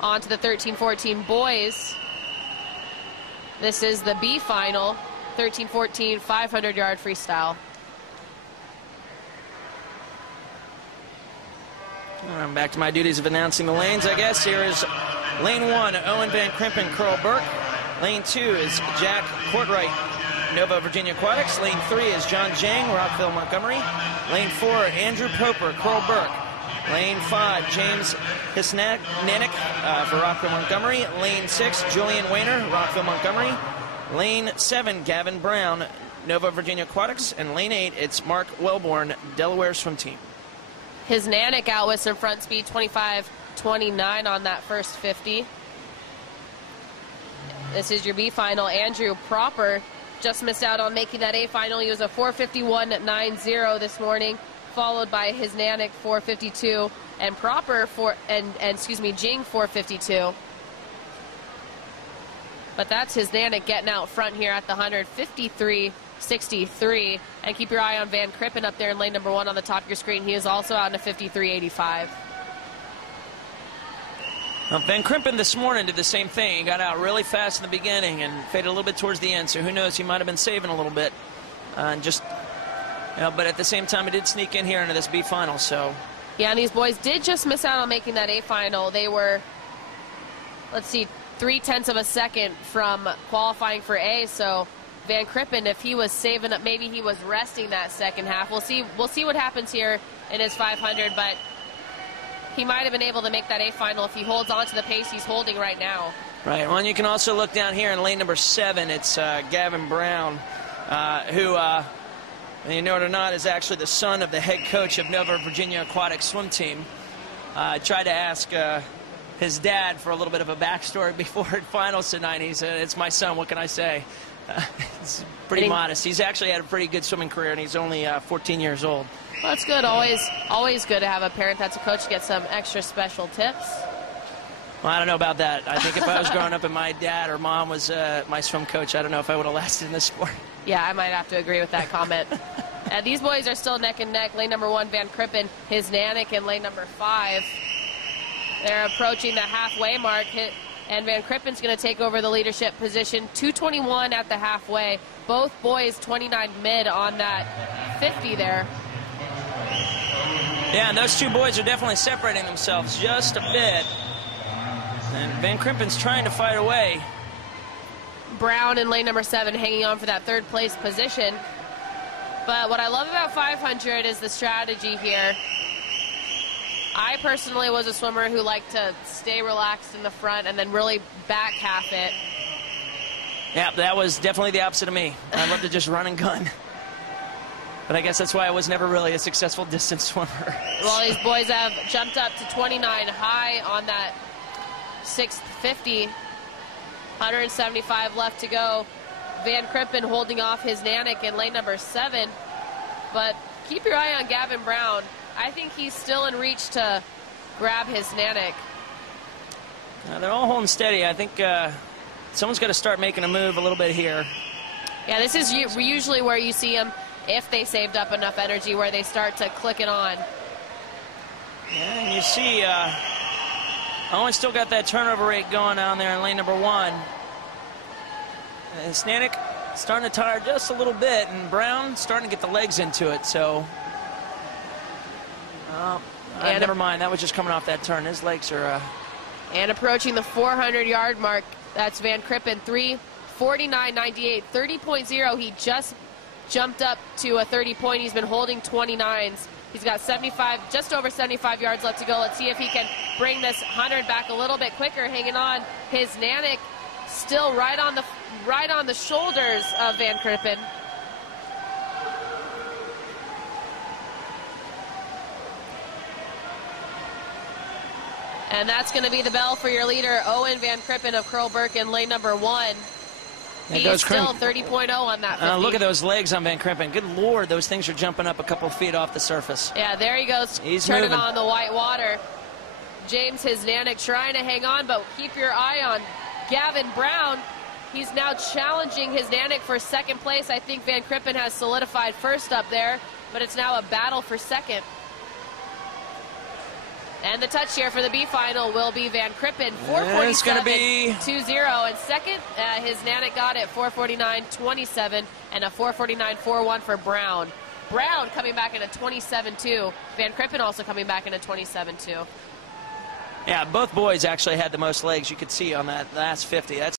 on to the 13-14 boys. This is the B final, 13-14 500-yard freestyle. I'm back to my duties of announcing the lanes, I guess. Here is lane 1, Owen Van Krimpen, Carl Burke. Lane 2 is Jack Courtright, Nova Virginia Aquatics. Lane 3 is John Jang, Rockville, Montgomery. Lane 4, Andrew Poper, Carl Burke. Lane 5, James Hisnanik for Rockville, Montgomery. Lane 6, Julian Wayner, Rockville, Montgomery. Lane 7, Gavin Brown, Nova Virginia Aquatics. And lane 8, it's Mark Wellborn, Delaware Swim Team. Hisnanik out with some front speed, 25-29 on that first 50. This is your B final. Andrew Proper just missed out on making that A final. He was a 4:51.90 this morning, followed by Hisnanik 4:52 and Proper Jing 4:52. But that's Hisnanik getting out front here at the 153.63. And keep your eye on Van Krimpen up there in lane number 1 on the top of your screen. He is also out in a 53.85. Well, Van Krimpen this morning did the same thing. He got out really fast in the beginning and faded a little bit towards the end. So who knows? He might have been saving a little bit, but at the same time, he did sneak in here into this B final. So yeah, and these boys did just miss out on making that A final. They were, let's see, 0.3 of a second from qualifying for A. So Van Krimpen, if he was saving up, maybe he was resting that second half. We'll see what happens here in his 500, but he might have been able to make that A final if he holds on to the pace he's holding right now. Right. Well, and you can also look down here in lane number 7. It's Gavin Brown, who, you know it or not, is actually the son of the head coach of Nova Virginia Aquatic Swim Team. I tried to ask his dad for a little bit of a backstory before finals tonight. He said, "It's my son. What can I say?" He's pretty modest. He's actually had a pretty good swimming career, and he's only 14 years old. Well, that's good. Always good to have a parent that's a coach to get some extra special tips. Well, I don't know about that. I think if I was growing up and my dad or mom was my swim coach, I don't know if I would have lasted in this sport. Yeah, I might have to agree with that comment. These boys are still neck and neck. Lane number 1, Van Krimpen, Hisnanik in lane number 5. They're approaching the halfway mark, and Van Krimpen's going to take over the leadership position. 2:21 at the halfway. Both boys 29 mid on that 50 there. Yeah, and those two boys are definitely separating themselves just a bit. And Van Krimpen's trying to fight away. Brown in lane number 7 hanging on for that 3rd place position. But what I love about 500 is the strategy here. I personally was a swimmer who liked to stay relaxed in the front and then really back half it. Yeah, that was definitely the opposite of me. I love to just run and gun. But I guess that's why I was never really a successful distance swimmer. Well, these boys have jumped up to 29 high on that 6th 50. 175 left to go. Van Krimpen holding off Hisnanik in lane number 7. But keep your eye on Gavin Brown. I think he's still in reach to grab Hisnanik. They're all holding steady. I think someone's got to start making a move a little bit here. Yeah, this is usually where you see them, if they saved up enough energy, where they start to click it on. Yeah, and you see Owen still got that turnover rate going down there in lane number 1. And Hisnanik starting to tire just a little bit, and Brown starting to get the legs into it, so... never mind. That was just coming off that turn. His legs are... And approaching the 400-yard mark. That's Van Krimpen, 3:49.98, 30.0. He just jumped up to a 30 point. He's been holding 29s. He's got 75, just over 75 yards left to go. Let's see if he can bring this 100 back a little bit quicker. Hanging on, Hisnanik still right on the shoulders of Van Krimpen. And that's going to be the bell for your leader, Owen Van Krimpen of Carl Burke in lane number 1. He's still 30.0 on that 50. Look at those legs on Van Krimpen. Good Lord, those things are jumping up a couple feet off the surface. Yeah, there he goes. He's turning moving on the white water. James Hisnanik trying to hang on, but keep your eye on Gavin Brown. He's now challenging Hisnanik for 2nd place. I think Van Krimpen has solidified 1st up there, but it's now a battle for 2nd. And the touch here for the B final will be Van Krippen, It's going to be 447-20. And second, his Nanik got it 449-27 and a 449-41 for Brown. Brown coming back in a 27-2. Van Krippen also coming back in a 27-2. Yeah, both boys actually had the most legs you could see on that last 50. That's